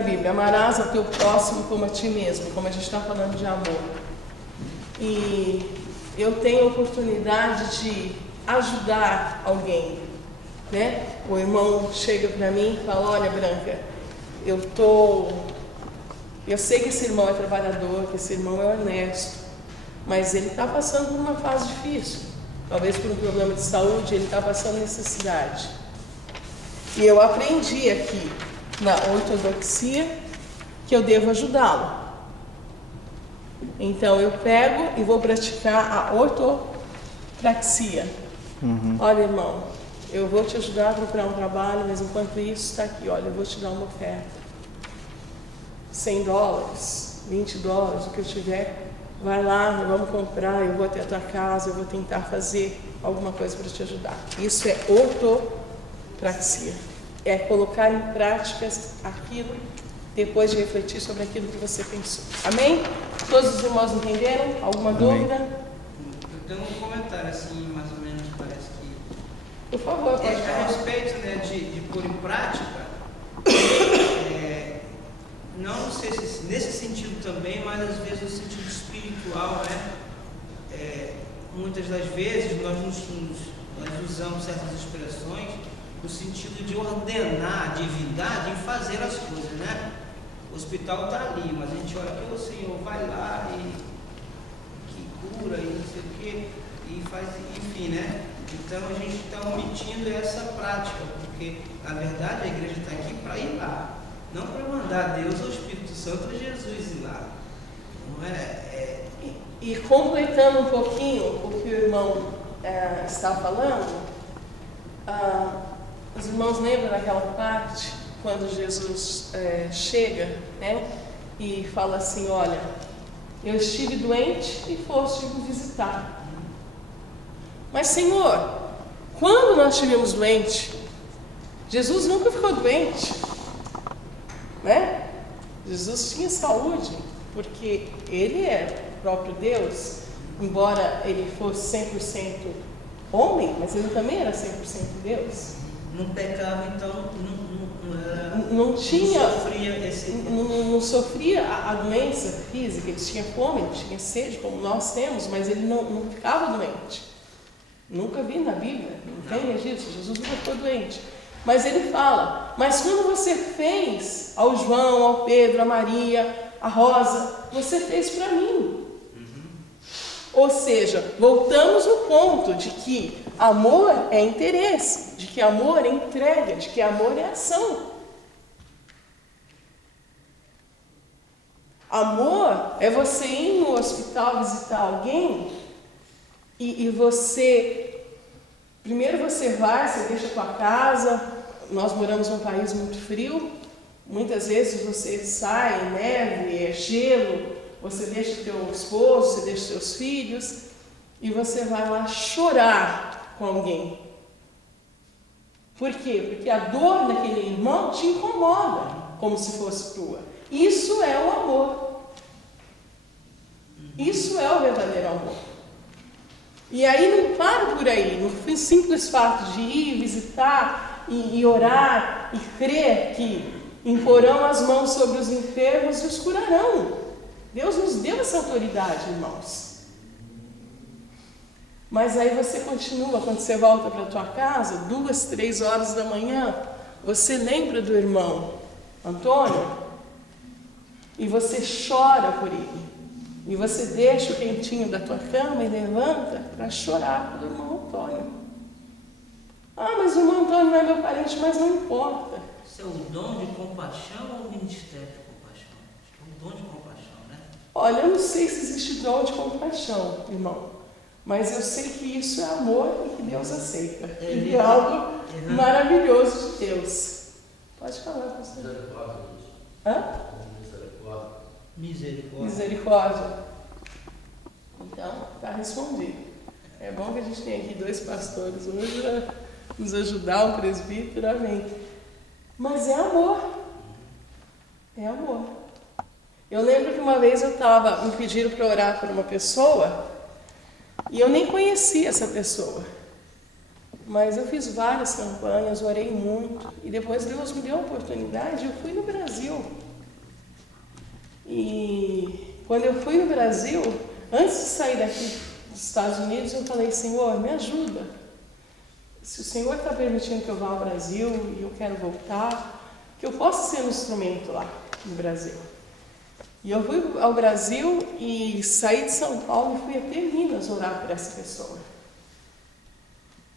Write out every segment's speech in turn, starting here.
Bíblia, amarás ao teu próximo como a ti mesmo, como a gente está falando de amor. E eu tenho a oportunidade de ajudar alguém, né? O irmão chega para mim e fala: olha, Branca, eu sei que esse irmão é trabalhador, que esse irmão é honesto, mas ele está passando por uma fase difícil, talvez por um problema de saúde, ele está passando necessidade. E eu aprendi aqui na ortodoxia que eu devo ajudá-lo. Então eu pego e vou praticar a ortopraxia. Olha, irmão, eu vou te ajudar a procurar um trabalho, mas enquanto isso está aqui, olha, eu vou te dar uma oferta. $100, $20, o que eu tiver, vai lá, vamos comprar, eu vou até a tua casa, eu vou tentar fazer alguma coisa para te ajudar. Isso é ortopraxia. É colocar em práticas aquilo, depois de refletir sobre aquilo que você pensou. Amém? Todos os irmãos entenderam? Alguma dúvida? Eu tenho um comentário assim, mais ou menos, parece que... Por favor, pode falar. A respeito, né, de pôr em prática, não sei se nesse sentido também, mas às vezes no sentido espiritual, né? Muitas das vezes nós usamos certas expressões no sentido de ordenar a divindade em fazer as coisas, né? O hospital está ali, mas a gente olha que o Senhor vai lá e que cura e não sei o que, e faz, enfim, né? Então a gente está omitindo essa prática, porque na verdade a igreja está aqui para ir lá, não para mandar Deus, o Espírito Santo, ou Jesus ir lá. Não é? E completando um pouquinho o que o irmão está falando, os irmãos lembram daquela parte quando Jesus chega, né, e fala assim: olha, eu estive doente e foste me visitar. Mas, Senhor, quando nós estivemos doentes, Jesus nunca ficou doente, né? Jesus tinha saúde, porque Ele é o próprio Deus, embora Ele fosse 100% homem, mas Ele também era 100% Deus. Não pecava, então não sofria a doença física. Ele tinha fome, ele tinha sede, como nós temos, mas ele não ficava doente. Nunca vi na Bíblia, não tem registro, Jesus nunca ficou doente. Mas ele fala: mas quando você fez ao João, ao Pedro, a Maria, a Rosa, você fez para mim. Ou seja, voltamos no ponto de que amor é interesse, de que amor é entrega, de que amor é ação. Amor é você ir no hospital visitar alguém e você, primeiro você vai, você deixa a tua casa. Nós moramos num país muito frio, muitas vezes você sai, neve, é gelo, você deixa teu esposo, você deixa seus filhos e você vai lá chorar com alguém. Por quê? Porque a dor daquele irmão te incomoda, como se fosse tua. Isso é o amor. Isso é o verdadeiro amor. E aí não para por aí, no simples fato de ir visitar e orar e crer que imporão as mãos sobre os enfermos e os curarão. Deus nos deu essa autoridade, irmãos. Mas aí você continua, quando você volta para a tua casa, 2, 3 horas da manhã, você lembra do irmão Antônio e você chora por ele. E você deixa o quentinho da tua cama e levanta para chorar pelo irmão Antônio. Ah, mas o irmão Antônio não é meu parente, mas não importa. Isso é o dom de compaixão ou o ministério de compaixão? Acho que é o dom de compaixão, né? Olha, eu não sei se existe dom de compaixão, irmão. Mas eu sei que isso é amor e que Deus aceita. E é algo maravilhoso de Deus. Pode falar, pastor. Misericórdia. Hã? Misericórdia. Então, está respondido. É bom que a gente tenha aqui 2 pastores hoje para nos ajudar, um presbítero, amém. Mas é amor. É amor. Eu lembro que uma vez me pediram para orar por uma pessoa e eu nem conhecia essa pessoa. Mas eu fiz várias campanhas, orei muito e depois Deus me deu a oportunidade e eu fui no Brasil. quando eu fui no Brasil, antes de sair daqui dos Estados Unidos, eu falei, Senhor, me ajuda. Se o Senhor está permitindo que eu vá ao Brasil e eu quero voltar, que eu possa ser um instrumento lá no Brasil. E eu fui ao Brasil e saí de São Paulo e fui até Minas orar por essa pessoa.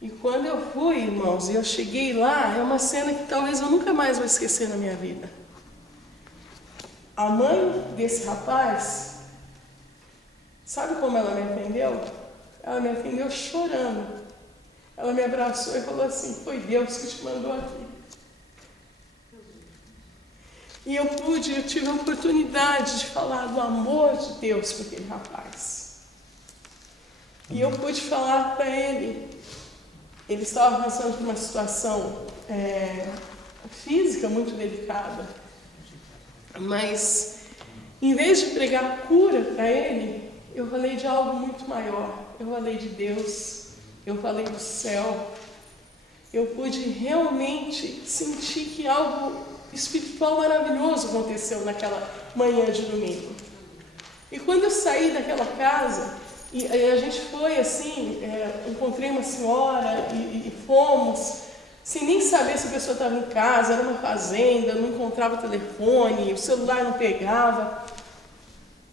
E quando eu fui, irmãos, e eu cheguei lá, é uma cena que talvez eu nunca mais vou esquecer na minha vida. A mãe desse rapaz, sabe como ela me atendeu? Ela me atendeu chorando. Ela me abraçou e falou assim, foi Deus que te mandou aqui. E eu tive a oportunidade de falar do amor de Deus para aquele rapaz. E eu pude falar para ele, ele estava passando por uma situação física muito delicada, mas em vez de pregar cura para ele, eu falei de algo muito maior. Eu falei de Deus, eu falei do céu. Eu pude realmente sentir que algo espiritual maravilhoso aconteceu naquela manhã de domingo. E quando eu saí daquela casa, e a gente foi assim, encontrei uma senhora e fomos, sem nem saber se a pessoa estava em casa, era uma fazenda, não encontrava telefone, o celular não pegava.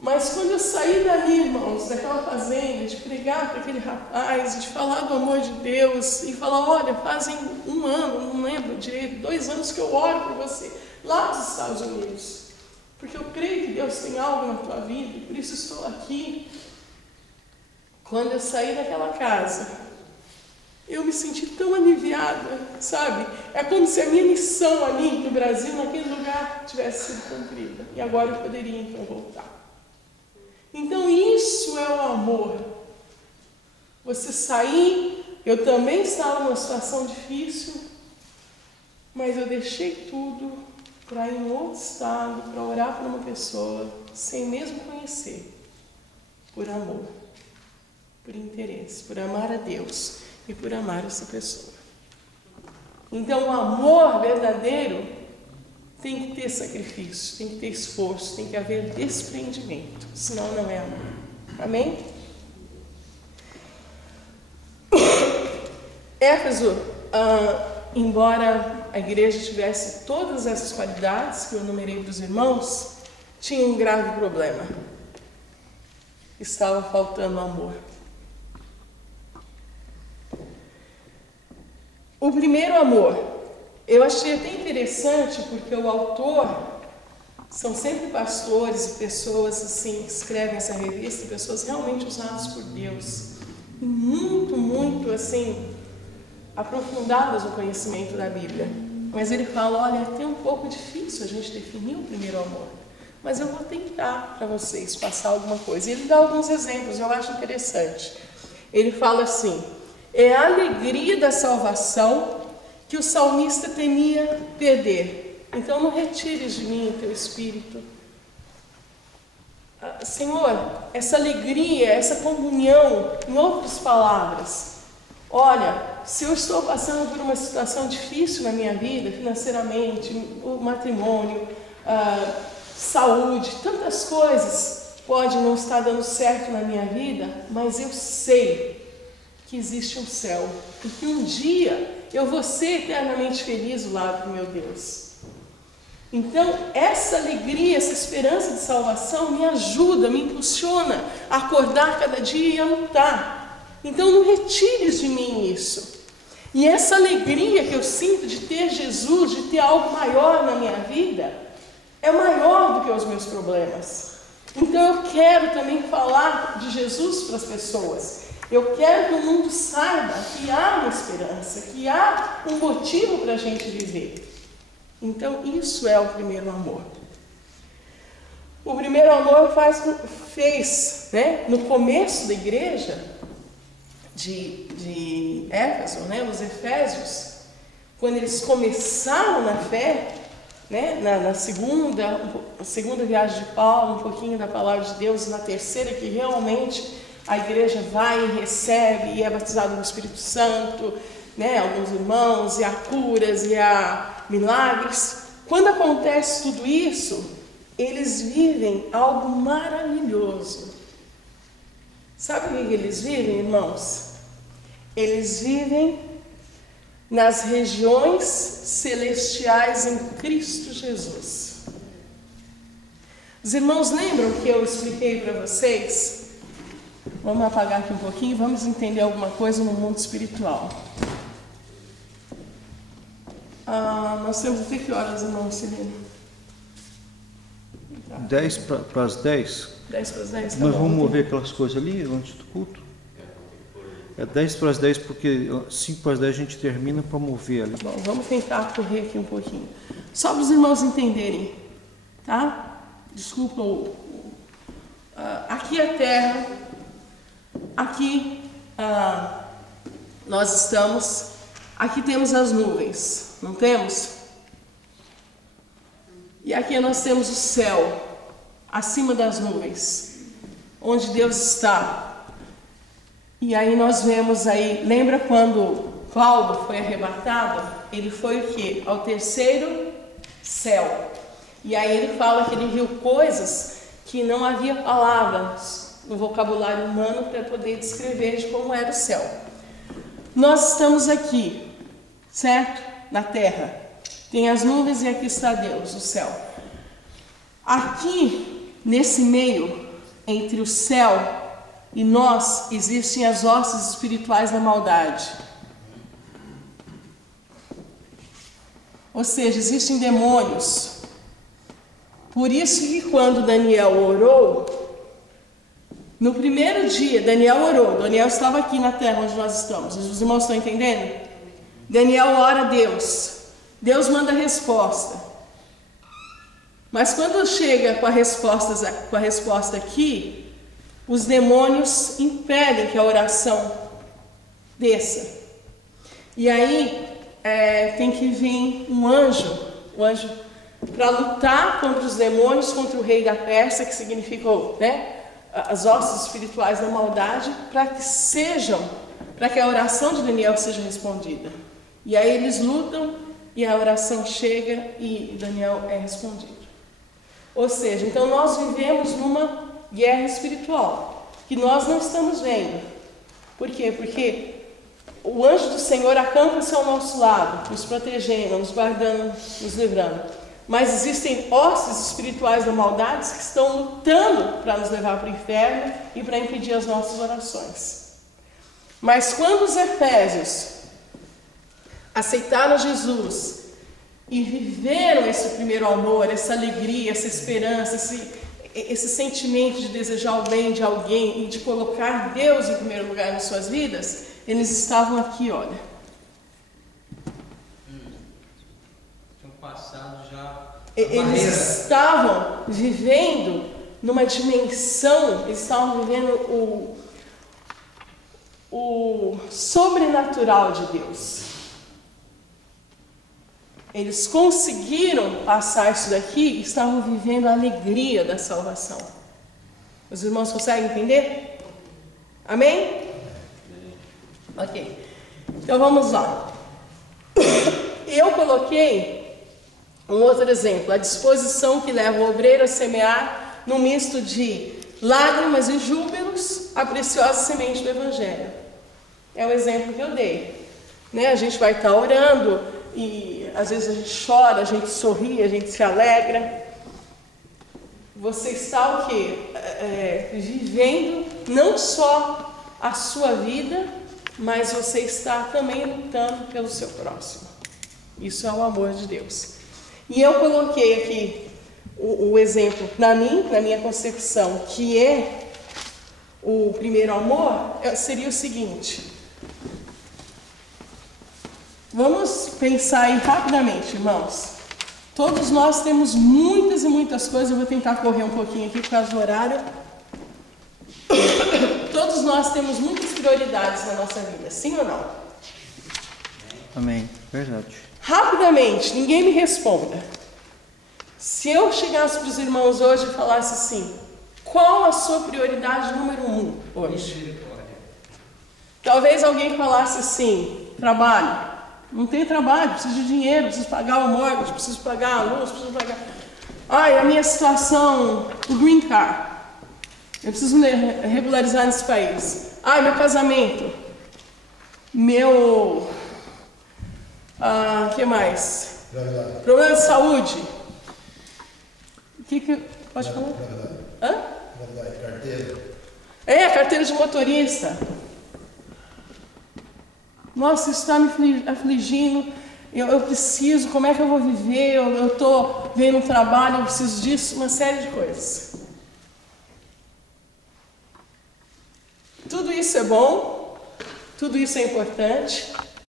Mas quando eu saí dali, irmãos, daquela fazenda, de pregar para aquele rapaz, de falar do amor de Deus, e falar, olha, fazem 1 ano, não lembro direito, 2 anos que eu oro por você, lá dos Estados Unidos, porque eu creio que Deus tem algo na tua vida, e por isso estou aqui. Quando eu saí daquela casa, eu me senti tão aliviada, sabe? É como se a minha missão ali no Brasil, naquele lugar, tivesse sido cumprida, e agora eu poderia então voltar. Então isso é o amor. Você sair, eu também estava numa situação difícil, mas eu deixei tudo para ir em outro estado, para orar por uma pessoa, sem mesmo conhecer, por amor, por interesse, por amar a Deus e por amar essa pessoa. Então o amor verdadeiro tem que ter sacrifício, tem que ter esforço, tem que haver desprendimento, senão não é amor. Amém? Éfeso, embora a igreja tivesse todas essas qualidades que eu enumerei para os irmãos, tinha um grave problema. Estava faltando amor. O primeiro amor. Eu achei até interessante porque o autor são sempre pastores e pessoas assim que escrevem essa revista, pessoas realmente usadas por Deus, e muito assim aprofundadas no conhecimento da Bíblia. Mas ele fala, olha, é até um pouco difícil a gente definir o primeiro amor, mas eu vou tentar para vocês passar alguma coisa. E ele dá alguns exemplos, eu acho interessante. Ele fala assim, é a alegria da salvação que o salmista temia perder. Então não retires de mim o teu espírito. Senhor, essa alegria, essa comunhão, em outras palavras, olha, se eu estou passando por uma situação difícil na minha vida, financeiramente, o matrimônio, saúde, tantas coisas, pode não estar dando certo na minha vida, mas eu sei que existe um céu e que um dia eu vou ser eternamente feliz do lado do meu Deus. Então, essa alegria, essa esperança de salvação me ajuda, me impulsiona a acordar cada dia e a lutar. Então, não retires de mim isso. E essa alegria que eu sinto de ter Jesus, de ter algo maior na minha vida, é maior do que os meus problemas. Então, eu quero também falar de Jesus para as pessoas. Eu quero que o mundo saiba que há uma esperança, que há um motivo para a gente viver. Então, isso é o primeiro amor. O primeiro amor fez, no começo da igreja de Éfeso, os Efésios, quando eles começaram na fé, na segunda viagem de Paulo, um pouquinho da palavra de Deus, e na terceira que realmente a igreja vai e recebe e é batizado no Espírito Santo, alguns irmãos, e há curas, e há milagres. Quando acontece tudo isso, eles vivem algo maravilhoso. Sabe o que eles vivem, irmãos? Eles vivem nas regiões celestiais em Cristo Jesus. Os irmãos lembram que eu expliquei para vocês? Vamos apagar aqui um pouquinho e vamos entender alguma coisa no mundo espiritual. Nós temos até que horas, irmão Celino? 10 para as 10. 10 para as 10? Tá Nós bom, vamos então. mover aquelas coisas ali antes do culto? É 10 para as 10 porque 5 para as 10 a gente termina para mover ali. Bom, vamos tentar correr aqui um pouquinho. Só para os irmãos entenderem, tá? Desculpa, aqui é a terra, aqui nós estamos, aqui temos as nuvens, não temos? E aqui nós temos o céu, acima das nuvens, onde Deus está. E aí nós vemos aí, lembra quando Paulo foi arrebatado? Ele foi o quê? Ao terceiro céu. E aí ele fala que ele viu coisas que não havia palavras no vocabulário humano para poder descrever de como era o céu. Nós estamos aqui, certo? Na terra. Tem as nuvens e aqui está Deus, o céu. Aqui, nesse meio, entre o céu e nós, existem as hostes espirituais da maldade. Ou seja, existem demônios. Por isso que quando Daniel orou, no primeiro dia, Daniel orou. Daniel estava aqui na terra onde nós estamos. Os irmãos estão entendendo? Daniel ora a Deus. Deus manda a resposta. Mas quando chega com a resposta aqui, os demônios impedem que a oração desça. E aí tem que vir um anjo para lutar contra os demônios, contra o rei da Pérsia, que significa, né, as hostes espirituais da maldade, para que a oração de Daniel seja respondida. E aí eles lutam e a oração chega e Daniel é respondido. Ou seja, então nós vivemos numa guerra espiritual, que nós não estamos vendo. Por quê? Porque o anjo do Senhor acampa-se ao nosso lado, nos protegendo, nos guardando, nos livrando. Mas existem hostes espirituais da maldade que estão lutando para nos levar para o inferno e para impedir as nossas orações. Mas quando os efésios aceitaram Jesus e viveram esse primeiro amor, essa alegria, essa esperança, esse sentimento de desejar o bem de alguém e de colocar Deus em primeiro lugar nas suas vidas, eles estavam aqui, olha. Tinham passado já. Eles estavam vivendo numa dimensão, eles estavam vivendo o sobrenatural de Deus. Eles conseguiram passar isso daqui e estavam vivendo a alegria da salvação. Os irmãos conseguem entender? Amém? Ok. Então vamos lá. Eu coloquei um outro exemplo. A disposição que leva o obreiro a semear num misto de lágrimas e júbilos a preciosa semente do Evangelho. É o exemplo que eu dei. Né? A gente vai estar orando e às vezes a gente chora, a gente sorri, a gente se alegra. Você está o quê? Vivendo não só a sua vida, mas você está também lutando pelo seu próximo. Isso é o amor de Deus. E eu coloquei aqui o exemplo, na minha concepção, que é o primeiro amor, seria o seguinte. Vamos pensar aí rapidamente, irmãos. Todos nós temos muitas e muitas coisas. Eu vou tentar correr um pouquinho aqui por causa do horário. Todos nós temos muitas prioridades na nossa vida, sim ou não? Amém. Verdade. Rapidamente, ninguém me responda. Se eu chegasse para os irmãos hoje e falasse assim, qual a sua prioridade número 1 hoje? Talvez alguém falasse assim, trabalho. Não tem trabalho, preciso de dinheiro, preciso pagar o mortgage, preciso pagar a luz, preciso pagar... Ai, a minha situação, o green card. Eu preciso regularizar nesse país. Ai, meu casamento. Meu... que mais? Gravidade. Problema de saúde. O que pode falar? Gravidade. Hã? Gravidade. Carteira. Carteira de motorista. Nossa, isso está me afligindo. Eu preciso, como é que eu vou viver? Eu estou vendo um trabalho, eu preciso disso, uma série de coisas. Tudo isso é bom, tudo isso é importante.